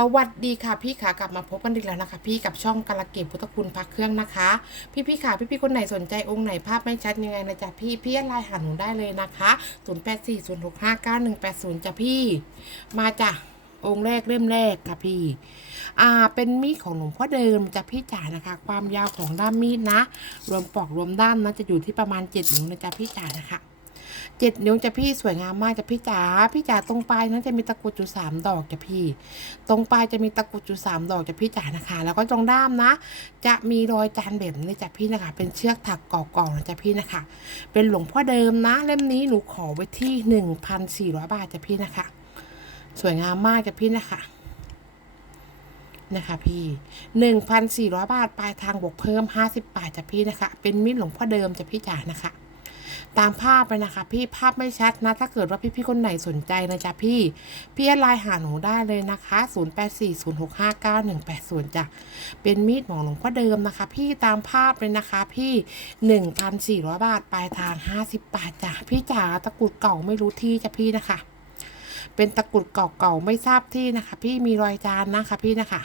สวัสดีค่ะพี่ขากลับมาพบกันอีกแล้วนะคะ พี่กับช่องกาลเกตพุทธคุณพักเครื่องนะคะ พี่พี่ขาพี่พี่คนไหนสนใจองค์ไหนภาพไม่ชัดยังไงนะจ๊ะพี่พี่ไลน์หาหนูได้เลยนะคะ0 8 4 0 6 5 9 1 8 0จ้ะพี่ มาจ้ะองค์แรกเริ่มแรกค่ะพี่ อ่า เป็นมีดของหลวงพ่อเดิมจ้ะพี่จ๋านะคะ ความยาวของด้ามมีดนะ รวมปอกรวมด้ามนะจะอยู่ที่ประมาณ7นิ้วนะจ๊ะพี่จ๋านะคะ เจ็ดนิ้วจะพี่สวยงามมากจะพี่จ๋าพี่จ๋าตรงปลายนั้นจะมีตะกรุดอยู่สามดอกจะพี่ ตรงปลายจะมีตะกรุดอยู่สามดอกจะพี่จ๋านะคะ แล้วก็ตรงด้ามนะ จะมีรอยจานแบบนี้จ้ะพี่นะคะ เป็นเชือกถักก่อๆนะจะพี่นะคะ เป็นหลวงพ่อเดิมนะ เล่มนี้หนูขอไว้ที่หนึ่งพันสี่ร้อยบาทจ้ะพี่นะคะ สวยงามมากจ้ะพี่นะคะนะคะพี่หนึ่งพันสี่ร้อยบาทปลายทางบวกเพิ่มห้าสิบบาทจ้ะพี่นะคะ เป็นมีดหลวงพ่อเดิมจ้ะพี่จ๋านะคะ ตามภาพไปนะคะ พี่ภาพไม่ชัดนะ ถ้าเกิดว่าพี่ๆคนไหนสนใจนะจ๊ะพี่ พี่ไลน์หาหนูได้เลยนะคะ 0840659180จ้ะเป็นมีดหมอหลวงพ่อเดิมนะคะ พี่ตามภาพเลยนะคะพี่ 1,400 บาทปลายทาง 50 บาทจ้ะพี่จ๋าตะกรุดเก่าไม่รู้ที่จ้ะพี่นะคะ เป็นตะกรุดเก่าๆไม่ทราบที่นะคะ พี่มีรอยจานนะคะพี่นะคะ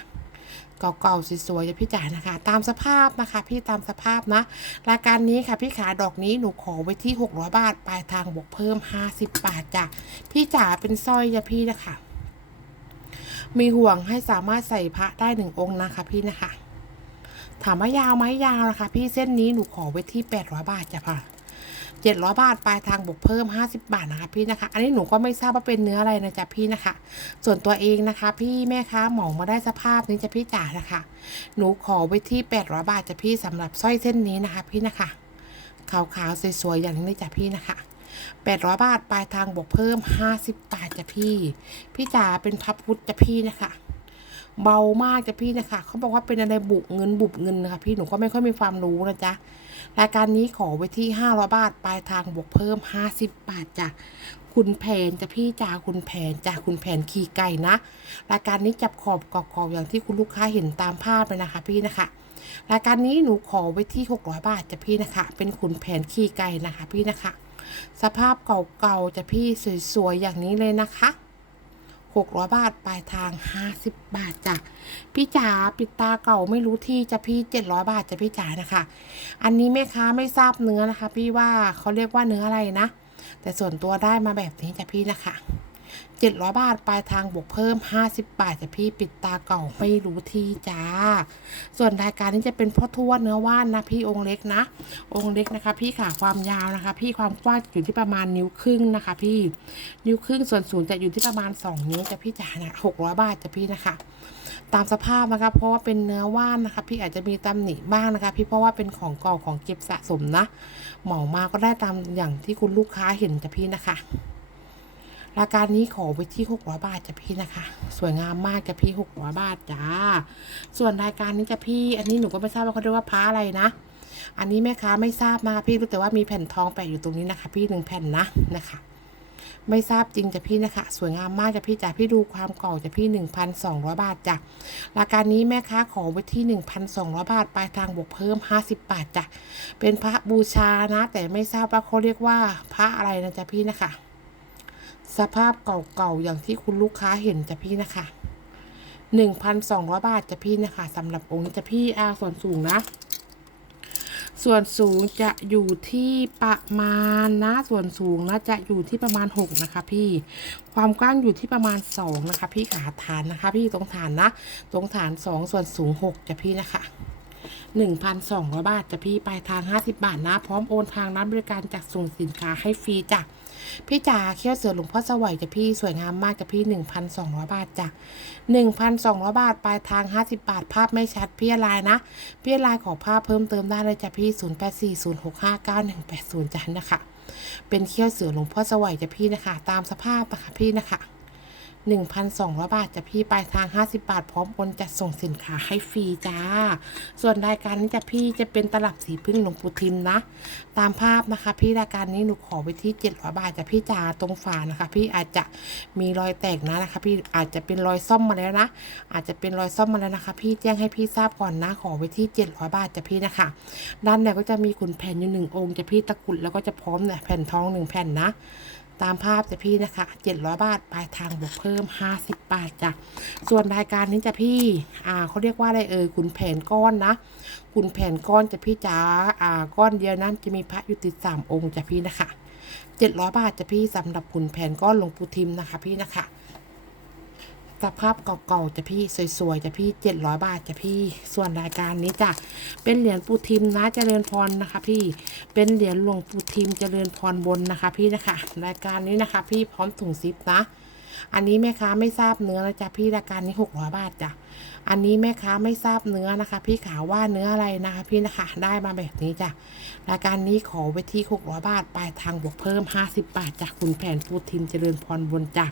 เก่าๆสวยๆจะพี่จ๋านะคะ ตามสภาพนะคะ พี่ตามสภาพนะรายการนี้ค่ะพี่ขาดอกนี้หนูขอไว้ที่ 600 บาท ปลายทางบวกเพิ่ม 50 บาทจ้ะพี่จ๋าเป็นสร้อยจะพี่นะคะ มีห่วงให้สามารถใส่พระได้หนึ่งองค์นะคะ พี่นะคะ ถามว่ายาวไหมยาวนะคะ พี่เส้นนี้หนูขอไว้ที่800บาทจ้ะค่ะ เจ็ดร้อยบาทปลายทางบวกเพิ่ม 50 บาทนะคะพี่นะคะ อันนี้หนูก็ไม่ทราบว่าเป็นเนื้ออะไรนะจ๊ะพี่นะคะ ส่วนตัวเองนะคะ พี่แม่ค้าหมามาได้สภาพนี้จะพี่จ๋านะคะ หนูขอไว้ที่ 800 บาทจะพี่สำหรับสร้อยเส้นนี้นะคะ พี่นะคะ ขาวๆสวยๆอย่างนี้จ้ะพี่นะคะ800 บาทปลายทางบวกเพิ่ม 50 บาทจ้ะพี่ พี่จ๋าเป็นพับพุทธจ้ะพี่นะคะ เบามากจ้ะพี่นะคะ เขาบอกว่าเป็นอะไรบุกเงินบุบเงินนะคะ พี่หนูก็ไม่ค่อยมีความรู้นะจ๊ะ รายการนี้ขอไว้ที่500บาทปลายทางบวกเพิ่ม 50 บาทจ้ะคุณแผนจะพี่จ่าคุณแผนจ่าคุณแผนขี่ไก่นะรายการนี้จับขอบกรอบๆอย่างที่คุณลูกค้าเห็นตามภาพเลยนะคะพี่นะคะรายการนี้หนูขอไว้ที่ 600 บาทจะพี่นะคะ เป็นขุนแผนขี่ไก่นะคะพี่นะคะ สภาพเก่าๆจะพี่สวยๆอย่างนี้เลยนะคะ 600 บาท ปลายทาง 50 บาทจ้ะพี่จ๋าปิดตาเก่าไม่รู้ที่จะพี่ 700 บาทจะพี่จ๋านะคะ อันนี้แม่ค้าไม่ทราบเนื้อนะคะ พี่ว่าเขาเรียกว่าเนื้ออะไรนะ แต่ส่วนตัวได้มาแบบนี้จะพี่นะคะ 700 บาท ปลายทางบวกเพิ่ม 50 บาทจ้ะพี่ปิดตาเก่าไม่รู้ที่จ้า ส่วนรายการนี้จะเป็นพ่อทวดเนื้อว่านนะพี่องค์เล็กนะ องค์เล็กนะคะ พี่ขาความยาวนะคะ พี่ความกว้างอยู่ที่ประมาณนิ้วครึ่งนะคะ พี่นิ้วครึ่งส่วนสูงจะอยู่ที่ประมาณ 2 นิ้วจะพี่จ๋านะ600บาทจะพี่นะคะตามสภาพนะคะเพราะว่าเป็นเนื้อว่านนะคะ พี่อาจจะมีตำหนิบ้างนะคะ พี่เพราะว่าเป็นของเก่าของเก็บสะสมนะเหมามาก็ได้ตามอย่างที่คุณลูกค้าเห็นจะพี่นะคะ รายการนี้ขอไว้ที่600บาทจ้ะพี่นะคะ สวยงามมากจ้ะพี่600บาทจ้า ส่วนรายการนี้จ้ะพี่ อันนี้หนูก็ไม่ทราบว่าเขาเรียกว่าพ้าอะไรนะ อันนี้แม่ค้าไม่ทราบนะคะพี่รู้แต่ว่ามีแผ่นทองแปะอยู่ตรงนี้นะคะ พี่หนึ่งแผ่นนะนะคะไม่ทราบจริงจ้ะพี่นะคะ สวยงามมากจ้ะพี่จ้ะพี่ดูความเก่าจ้ะพี่ 1,200 บาทจ้ะรายการนี้แม่ค้าขอไว้ที่ 1,200 บาทปลายทางบวกเพิ่ม 50 บาทจ้ะเป็นพระบูชานะ แต่ไม่ทราบว่าเขาเรียกว่าพระอะไรนะจ๊ะพี่นะคะ สภาพเก่าๆอย่างที่คุณลูกค้าเห็นจะพี่นะคะ1,200บาทจะพี่นะคะสำหรับองค์จะพี่อาส่วนสูงนะ ส่วนสูงจะอยู่ที่ประมาณนะ ส่วนสูงนะจะอยู่ที่ประมาณ6นะคะพี่ ความกว้างอยู่ที่ประมาณ2นะคะ พี่ขาฐานนะคะ พี่ตรงฐานนะ ตรงฐาน2ส่วนสูง6จะพี่นะคะ 1,200 บาทจะพี่ปลายทาง 50 บาทนะ พร้อมโอนทางรับบริการจัดส่งสินค้าให้ฟรีจ้ะพี่จ๋าเขี้ยวเสือหลวงพ่อสวัยจะพี่สวยงามมากจะพี่1,200 บาทจ้ะ1,200 บาทปลายทาง 50 บาท ภาพไม่ชัดพี่ลน์นะพี่ลน์ขอภาพเพิ่มเติมได้เลยจ้ะพี่ 0840659180จ้ะนะคะ เป็นเขี้ยวเสือหลวงพ่อสวัยจะพี่นะคะ ตามสภาพนะคะพี่นะคะ 1,200 บาทจะพี่ปลายทาง 50 บาท พร้อมโอนจัดส่งสินค้าให้ฟรีจ้า ส่วนรายการนี้จะพี่จะเป็นตลับสีพึ่งหลวงปู่ทิมนะ ตามภาพนะคะ พี่รายการนี้หนูขอไปที่ 700 บาทจะพี่จ๋าตรงฝานะคะ พี่อาจจะมีรอยแตกนะนะคะ พี่อาจจะเป็นรอยซ่อมมาแล้วนะ อาจจะเป็นรอยซ่อมมาแล้วนะคะ พี่แจ้งให้พี่ทราบก่อนนะ ขอไว้ที่ 700 บาทจะพี่นะคะ ด้านในก็จะมีขุนแผ่นอยู่หนึ่งองค์จะพี่ตะกุดแล้วก็จะพร้อมเนี่ยแผ่นทองหนึ่งแผ่นนะ ตามภาพจะพี่นะคะ700 บาทปลายทางบวกเพิ่ม 50 บาทจ้ะส่วนรายการนี้จะพี่อ่าเขาเรียกว่าอะไรเอ่ยขุนแผนก้อนนะขุนแผนก้อนจะพี่จ๋าอ่าก้อนเดียวนั้นจะมีพระอยู่ติดสามองค์จะพี่นะคะ700 บาทจะพี่สำหรับขุนแผนก้อนหลวงปู่ทิมนะคะพี่นะคะ สภาพเก่าๆจะพี่สวยๆจะพี่เจ็ดร้อยบาทจะพี่ส่วนรายการนี้จ้ะเป็นเหรียญปูทิมนะเจริญพรนะคะ พี่เป็นเหรียญหลวงปูทิมเจริญพรบนนะคะ พี่นะคะ รายการนี้นะคะ พี่พร้อมถุงซิปนะ อันนี้แม่ค้าไม่ทราบเนื้อนะจ๊ะพี่รายการนี้หกร้อยบาทจ้ะอันนี้แม่ค้าไม่ทราบเนื้อนะคะ พี่ขาวว่าเนื้ออะไรนะคะ พี่นะคะได้มาแบบนี้จ้ะรายการนี้ขอไว้ที่หกร้อยบาทปลายทางบวกเพิ่มห้าสิบบาทจากคุณแผนปูทิมเจริญพรบนจ้ะ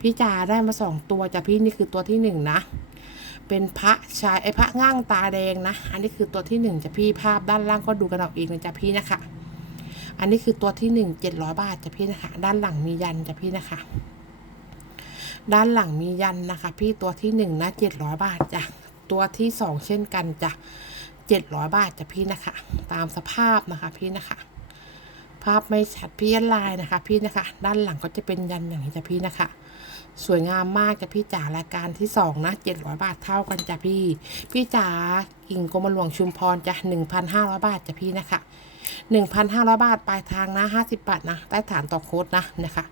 พี่จ๋าได้มาสองตัวจ้ะพี่นี่คือตัวที่หนึ่งนะ เป็นพระชายไอ้พระง่างตาแดงนะ อันนี้คือตัวที่หนึ่งจ้ะพี่ภาพด้านล่างก็ดูกันเอาเองนะจ้ะพี่นะคะ อันนี้คือตัวที่หนึ่งเจ็ดร้อยบาทจ้ะพี่นะคะ ด้านหลังมียันจ้ะพี่นะคะ ด้านหลังมียันนะคะ พี่ตัวที่หนึ่งนะเจ็ดร้อยบาทจ้ะตัวที่สองเช่นกันจ้ะเจ็ดร้อยบาทจ้ะพี่นะคะ ตามสภาพนะคะพี่นะคะ ภาพไม่ชัดพี่ยันลายนะคะ พี่นะคะ ด้านหลังก็จะเป็นยันอย่างนี้จ้ะพี่นะคะสวยงามมากจ้ะพี่จ๋ารายการที่สองนะเจ็ดร้อยบาทเท่ากันจ้ะพี่ พี่จ๋ากิ่งกรมหลวงชุมพรจ้ะหนึ่งพันห้าร้อยบาทจ้ะพี่นะคะ หนึ่งพันห้าร้อยบาทปลายทางนะห้าสิบบาทนะใต้ฐานต่อโค้ดนะนะคะ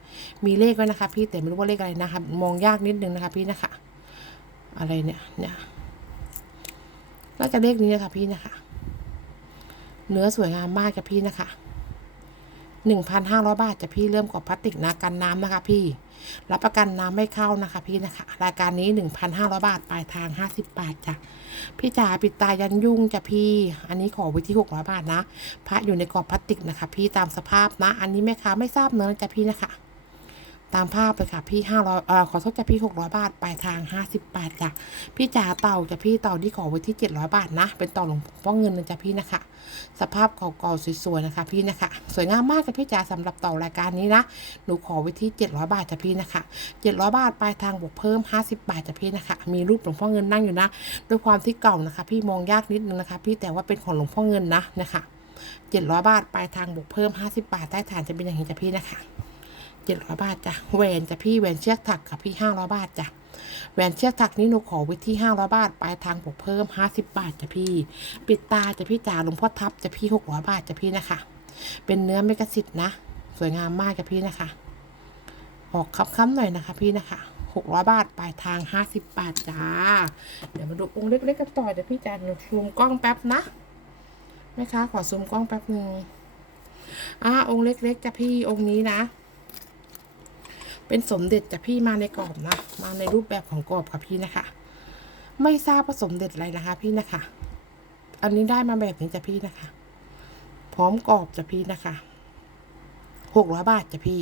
มีเลขไว้นะคะ พี่แต่ไม่รู้ว่าเลขอะไรนะคะมองยากนิดนึงนะคะพี่นะคะ อะไรเนี่ยเนี่ยน่าจะเลขนี้นะคะพี่นะคะ เนื้อสวยงามมากจ้ะพี่นะคะหนึ่งพันห้าร้อยบาทจะพี่เริ่มกว่าพลาสติกนะกันน้ำนะคะพี่ รับประกันน้ำไม่เข้านะคะพี่นะคะ รายการนี้หนึ่งพันห้าร้อยบาท ปลายทางห้าสิบบาทจ้ะ พี่จ๋าปิดตายันยุ่งจ้ะพี่ อันนี้ขอไว้ที่หกร้อยบาทนะ พระอยู่ในกรอบพลาสติกนะคะ พี่ตามสภาพนะ อันนี้แม่ค้าไม่ทราบเนื้อจ้ะพี่นะคะ ตามภาพเลยค่ะพี่ห้าร้อยเอ่อขอโทษจ้ะพี่หกร้อยบาทปลายทางห้าสิบบาทจ้ะพี่จ๋าเต่าจะพี่เต่าที่ขอไว้ที่เจ็ดร้อยบาทนะ เป็นเต่าหลวงพ่อเงินนะจ้ะพี่นะคะ สภาพเก่าๆสวยๆนะคะ พี่นะคะ สวยงามมากจ้ะพี่จ๋าสำหรับต่อรายการนี้นะหนูขอไว้ที่700บาทจ้ะพี่นะคะ700บาทปลายทางบวกเพิ่ม50บาทจ้ะพี่นะคะ มีรูปหลวงพ่อเงินนั่งอยู่นะด้วยความที่เก่านะคะ พี่มองยากนิดนึงนะคะ พี่แต่ว่าเป็นของหลวงพ่อเงินนะนะคะ700บาทปลายทางบวกเพิ่ม50บาทใต้ฐานจะเป็นอย่างนี้จ้ะพี่นะคะ 700บาทจ้ะแหวนจ้ะพี่แหวนเชือกถักกับพี่500บาทจ้ะแหวนเชือกถักนี่หนูขอไว้ที่500บาทปลายทางบวกเพิ่ม50บาทจ้ะพี่ ปิดตาจ้ะพี่จ๋าหลวงพ่อทับจ้ะพี่600บาทจ้ะพี่นะคะ เป็นเนื้อเมกะสิทธ์นะ สวยงามมากจ้ะพี่นะคะ ออกค้ำๆหน่อยนะคะพี่นะคะ600บาทปลายทาง50บาทจ้า เดี๋ยวมาดูองค์เล็กๆกันต่อเดี๋ยวพี่จ๋าหนูซูมกล้องแป๊บนะแม่ค้าขอซูมกล้องแป๊บหนึ่งอ่าองค์เล็กๆจ้ะพี่องค์นี้นะ เป็นสมเด็จจ้ะพี่มาในกรอบนะ มาในรูปแบบของกรอบค่ะพี่นะคะ ไม่ทราบว่าสมเด็จอะไรนะคะ พี่นะคะ อันนี้ได้มาแบบนี้จ้ะพี่นะคะ พร้อมกรอบจ้ะพี่นะคะหกร้อยบาทจ้ะพี่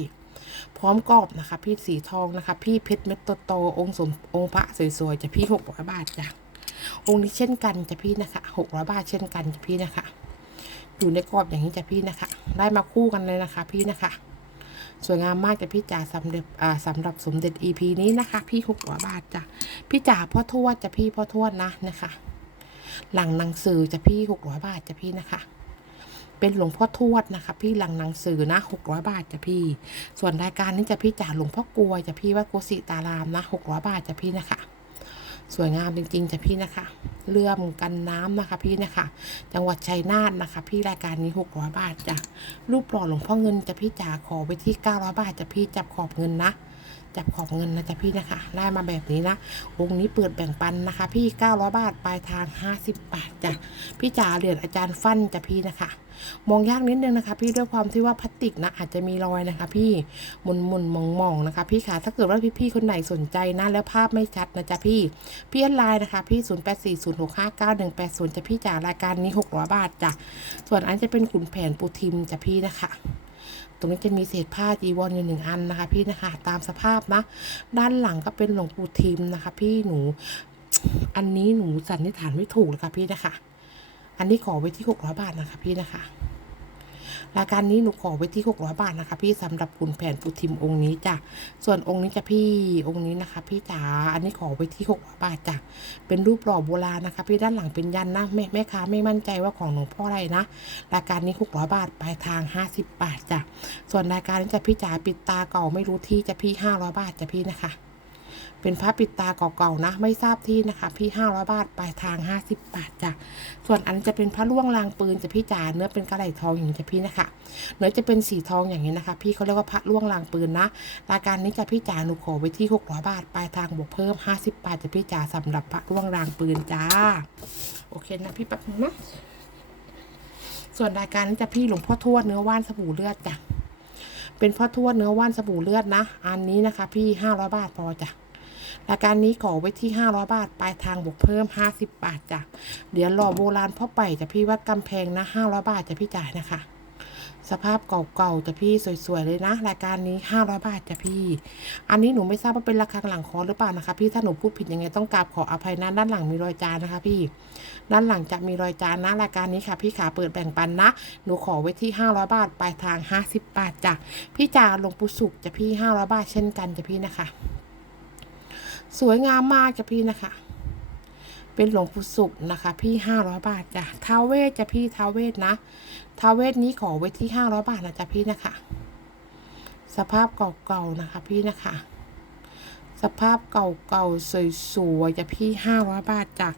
พร้อมกรอบนะคะ พี่สีทองนะคะ พี่เพชรเม็ดโตๆองค์สมองค์พระสวยๆจ้ะพี่หกร้อยบาทจ้ะองค์นี้เช่นกันจ้ะพี่นะคะหกร้อยบาทเช่นกันจ้ะพี่นะคะ อยู่ในกรอบอย่างนี้จ้ะพี่นะคะ ได้มาคู่กันเลยนะคะ พี่นะคะ สวยงามมากจ้ะพี่จ๋าสำหรับอ่าสำหรับสมเด็จ EP นี้นะคะ พี่หกร้อยบาทจ้ะพี่จ๋าพ่อทวดจะพี่พ่อทวดนะนะคะ หลังหนังสือจะพี่หกร้อยบาทจะพี่นะคะ เป็นหลวงพ่อทวดนะคะ พี่หลังหนังสือนะหกร้อยบาทจะพี่ ส่วนรายการนี้จะพี่จ่าหลวงพ่อกลัวจะพี่ว่าโกสิตารามนะหกร้อยบาทจะพี่นะคะ สวยงามจริงๆจะพี่นะคะเลื่อมกันน้ำนะคะ พี่นะคะ จังหวัดชัยนาทนะคะ พี่รายการนี้หกร้อยบาทจ้ะรูปหล่อหลวงพ่อเงินจะพี่จ๋าขอไปที่เก้าร้อยบาทจะพี่จับขอบเงินนะ จับขอบเงินนะจ๊ะพี่นะคะ ได้มาแบบนี้นะองนี้เปิดแบ่งปันนะคะ พี่900บาทปลายทาง 50 บาทจ้ะพี่จ๋าเหรียญอาจารย์ฟันจ้ะพี่นะคะ มองยากนิดนึงนะคะ พี่ด้วยความที่ว่าพลาสติกนะอาจจะมีรอยนะคะ พี่หมุนมุนมองมองๆนะคะ พี่ขาถ้าเกิดว่าพี่ๆคนไหนสนใจนะแล้วภาพไม่ชัดนะจ๊ะพี่พี่แอดไลน์นะคะ พี่ 0840659180จะพี่จ๋ารายการนี้ 600 บาทจ้ะส่วนอันจะเป็นขุนแผนปูทิมจ้ะพี่นะคะ ตรงนี้จะมีเศษผ้าจีวรอยู่หนึ่งอันนะคะ พี่นะคะตามสภาพนะ ด้านหลังก็เป็นหลวงปู่ทิมนะคะ พี่หนู อันนี้หนูสันนิษฐานไม่ถูกเลยค่ะพี่นะคะ อันนี้ขอไว้ที่หกร้อยบาทนะคะ พี่นะคะ รายการนี้หนูขอไว้ที่ 600 บาทนะคะ พี่สำหรับคุณแผนปูทิมองค์นี้จ้ะส่วนองค์นี้จะพี่องค์นี้นะคะ พี่จ๋าอันนี้ขอไว้ที่ 600 บาทจ้ะเป็นรูปหล่อโบราณนะคะ พี่ด้านหลังเป็นยันนะแม่แม่ค้าไม่มั่นใจว่าของหลวงพ่ออะไรนะรายการนี้ 600 บาทปลายทาง 50 บาทจ้ะส่วนรายการนี้จะพี่จ๋าปิดตาเก่าไม่รู้ที่จะพี่ 500 บาทจะพี่นะคะ เป็นพระปิดตาเก่าๆนะ ไม่ทราบที่นะคะ พี่ห้าร้อยบาทปลายทางห้าสิบบาทจ้ะส่วนอันจะเป็นพระล่วงลางปืนจะพี่จ๋าเนื้อเป็นกระไหลทองอย่างนี้จะพี่นะคะ เนื้อจะเป็นสีทองอย่างนี้นะคะ พี่เขาเรียกว่าพระล่วงลางปืนนะรายการนี้จะพี่จ๋าหนูขอไว้ที่หกร้อยบาทปลายทางบวกเพิ่มห้าสิบบาทจะพี่จ๋าสำหรับพระล่วงลางปืนจ้า โอเคนะพี่แป๊บนึงนะส่วนรายการนี้จะพี่หลวงพ่อทวดเนื้อว่านสบู่เลือดจ้ะเป็นพ่อทวดเนื้อว่านสบู่เลือดนะ อันนี้นะคะ พี่ห้าร้อยบาทพอจ้ะ รายการนี้ขอไว้ที่ 500 บาท ปลายทางบวกเพิ่ม 50 บาทจ้ะเดี๋ยวรอโบราณพ่อไปจะพี่วัดกำแพงนะ 500 บาทจะพี่จ่ายนะคะ สภาพเก่าๆจะพี่สวยๆเลยนะ รายการนี้ 500 บาทจะพี่ อันนี้หนูไม่ทราบว่าเป็นราคาหลังคอหรือเปล่านะคะ พี่ถ้าหนูพูดผิดยังไงต้องกราบขออภัยนะด้านหลังมีรอยจานนะคะพี่ด้านหลังจะมีรอยจานนะรายการนี้ค่ะ พี่ขาเปิดแบ่งปันนะ หนูขอไว้ที่ 500 บาท ปลายทาง 50 บาทจ้ะพี่จ่าหลวงปู่สุขจะพี่ 500 บาทเช่นกันจะพี่นะคะ สวยงามมากจ้ะพี่นะคะ เป็นหลวงปู่สุขนะคะ พี่ห้าร้อยบาทจ้ะท้าเวทจ้ะพี่ท้าเวทนะท้าเวทนี้ขอไว้ที่ห้าร้อยบาทนะจ้ะพี่นะคะ สภาพเก่าๆนะคะพี่นะคะ สภาพเก่าๆสวยๆจ้ะพี่ห้าร้อยบาทจ้ะ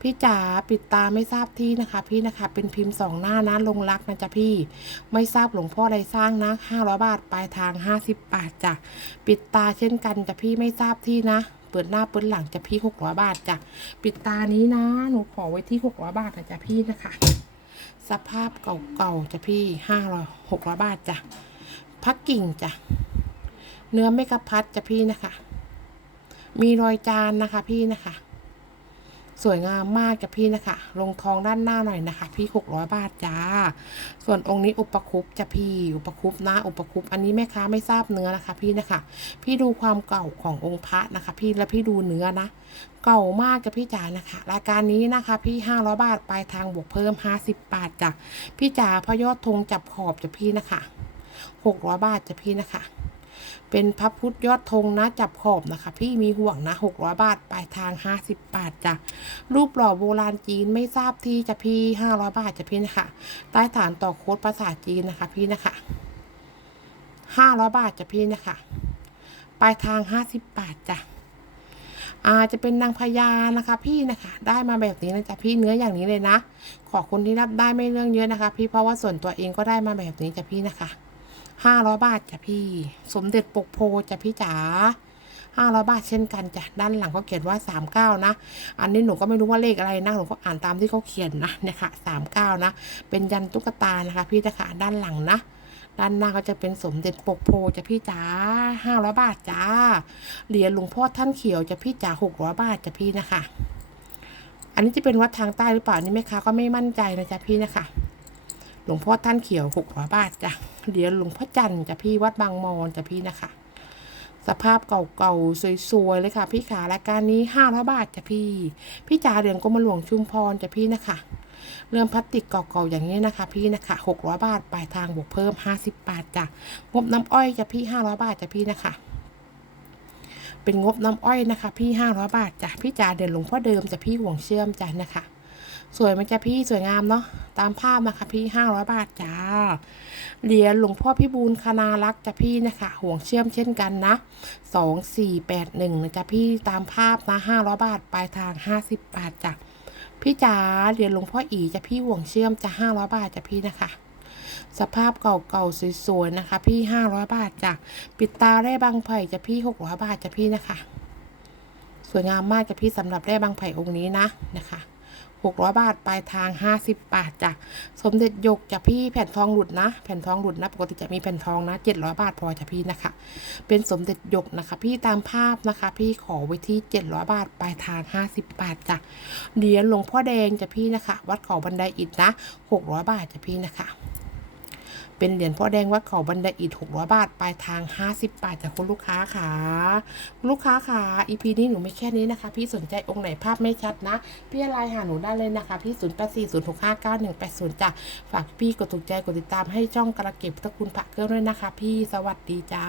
พี่จ๋าปิดตาไม่ทราบที่นะคะ พี่นะคะ เป็นพิมพ์สองหน้านะลงรักนะจ๊ะพี่ ไม่ทราบหลวงพ่อใดสร้างนะห้าร้อยบาทปลายทางห้าสิบบาทจ้ะปิดตาเช่นกันจ้ะพี่ไม่ทราบที่นะ เปิดหน้าเปิดหลังจะพี่หกร้อยบาทจ้ะปิดตานี้นะ หนูขอไว้ที่หกร้อยบาทนะจ๊ะพี่นะคะ สภาพเก่าๆจะพี่ห้าร้อยหกร้อยบาทจ้ะพักกิ่งจ้ะเนื้อไม่กระพัดจะพี่นะคะ มีรอยจานนะคะพี่นะคะ สวยงามมากจ้ะพี่นะคะ ลงทองด้านหน้าหน่อยนะคะ พี่หกร้อยบาทจ้า ส่วนองค์นี้อุปคุปจ้ะพี่อุปคุปนะอุปคุปอันนี้แม่ค้าไม่ทราบเนื้อนะคะ พี่นะคะ พี่ดูความเก่าขององค์พระนะคะ พี่แล้วพี่ดูเนื้อนะ เก่ามากกับพี่จ๋านะคะ รายการนี้นะคะ พี่ห้าร้อยบาทปลายทางบวกเพิ่มห้าสิบบาทจ้ะพี่จ๋าพยอดธงจับขอบจ้ะพี่นะคะหกร้อยบาทจ้ะพี่นะคะ เป็นพระพุทธยอดธงนะจับขอบนะคะ พี่มีห่วงนะหกร้อยบาทปลายทางห้าสิบบาทจ้ะรูปหล่อโบราณจีนไม่ทราบที่จะพี่ห้าร้อยบาทจะพี่นะคะใต้ฐานต่อโค้ดภาษาจีนนะคะ พี่นะคะห้าร้อยบาทจะพี่นะคะปลายทางห้าสิบบาทจ้ะอาจะเป็นนางพญานะคะ พี่นะคะ ได้มาแบบนี้นะจ๊ะพี่เนื้ออย่างนี้เลยนะ ขอคนที่รับได้ไม่เรื่องเยอะนะคะ พี่เพราะว่าส่วนตัวเองก็ได้มาแบบนี้จ้ะพี่นะคะ ห้าร้อยบาทจ้ะพี่ สมเด็จปกโพจ้ะพี่จ๋าห้าร้อยบาทเช่นกันจ้ะด้านหลังเขาเขียนว่าสามเก้านะ อันนี้หนูก็ไม่รู้ว่าเลขอะไรนะหนูก็อ่านตามที่เขาเขียนนะเนี่ยค่ะสามเก้านะ เป็นยันตุ๊กตานะคะ พี่นะคะด้านหลังนะด้านหน้าก็จะเป็นสมเด็จปกโพจะพี่จ๋าห้าร้อยบาทจ้า เหรียญหลวงพ่อท่านเขียวจะพี่จ๋าหกร้อยบาทจ้ะพี่นะคะ อันนี้จะเป็นวัดทางใต้หรือเปล่านี่แม่ค้าก็ไม่มั่นใจนะจ๊ะพี่นะคะ หลวงพ่อท่านเขียวหกร้อยบาทจ้ะเหรียญหลวงพ่อจันทร์จะพี่วัดบางมอนจะพี่นะคะ สภาพเก่าๆสวยๆเลยค่ะ พี่ขารายการนี้ห้าร้อยบาทจ้ะพี่ พี่จ๋าเหรียญกรมหลวงชุมพรจะพี่นะคะเรื่องพลาสติกเก่าๆอย่างนี้นะคะ พี่นะคะหกร้อยบาทปลายทางบวกเพิ่มห้าสิบบาทจ้ะงบน้ำอ้อยจะพี่ห้าร้อยบาทจะพี่นะคะเป็นงบน้ำอ้อยนะคะ พี่ห้าร้อยบาทจ้ะพี่จ๋าเดือนหลวงพ่อเดิมจะพี่ห่วงเชื่อมจ้ะนะคะ สวยไหมันจะพี่สวยงามเนาะตามภาพนะคะพี่ห้าร้อยบาทจ้าเหรียญหลวงพ่อพี่บูลคณารักษ์จะพี่นะคะห่วงเชื่อมเช่นกันนะสองสี่แปดหนึ่งนะจ๊ะพี่ตามภาพนะห้าร้อยบาทปลายทางห้าสิบบาทจ้ะพี่จ๋าเหรียญหลวงพ่ออีจะพี่ห่วงเชื่อมจะห้าร้อยบาทจะพี่นะคะสภาพเก่าๆสวยๆนะคะ พี่ห้าร้อยบาทจ้ะปิดตาแร่บางไผ่จะพี่หกร้อยบาทจะพี่นะคะ สวยงามมากจะพี่สำหรับแร่บางไผ่องค์นี้นะนะคะ หกร้อยบาท ปลายทางห้าสิบบาทจ้ะ สมเด็จยกจะพี่แผ่นทองหลุดนะ แผ่นทองหลุดนะ ปกติจะมีแผ่นทองนะเจ็ดร้อยบาทพอจะพี่นะคะ เป็นสมเด็จยกนะคะ พี่ตามภาพนะคะ พี่ขอไว้ที่เจ็ดร้อยบาท ปลายทางห้าสิบบาทจ้ะ เหรียญหลวงพ่อแดงจะพี่นะคะ วัดเขาบันไดอิฐนะหกร้อยบาทจะพี่นะคะ เป็นเหรียญพ่อแดงวัดเขาบันไดอิฐ600บาท ปลายทาง 50 บาทจากคุณลูกค้าค่ะลูกค้าค่ะ EP นี้หนูไม่แค่นี้นะคะ พี่สนใจองค์ไหนภาพไม่ชัดนะ พี่ไลน์หาหนูได้เลยนะคะที่ 0840659180จ้ะฝากพี่กดถูกใจกดติดตามให้ช่องกระเก็บตะคุณพระเครื่องด้วยนะคะ พี่สวัสดีจ้า